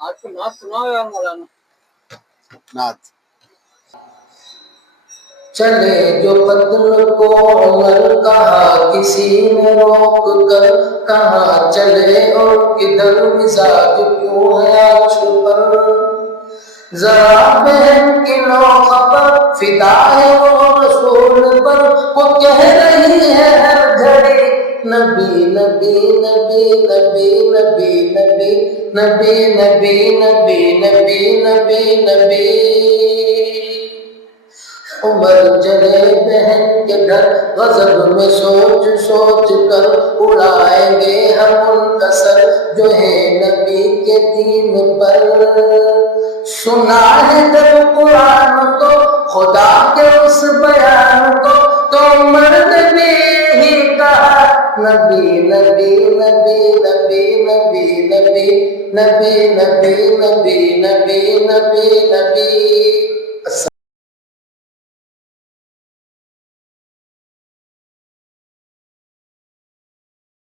आपको नात सुनाओ यार मौलाना। नात चले जो बदल को उमर कहा किसी ने रोक कर, कहाँ चले और किधर मिजाज क्यों है आर्श पर। जरा बहन की लो खबर फिदा है वो रसूल पर, वो कह रही है हर घड़ी नबी नबी नबी नबी नबी नबी नबी नबी नबी नबी नबी नबी। उमर चले बहन के घर गजब में सोच सोच कर, उड़ाएंगे हम उनका सर जो है नबी के दीन पर। सुना है जब कुरान को खुदा के उस बयान को, तो उमर ने भी यही कहा नबी नबी नबी नबी नबी नबी नबी नबी नबी नबी नबी नबी।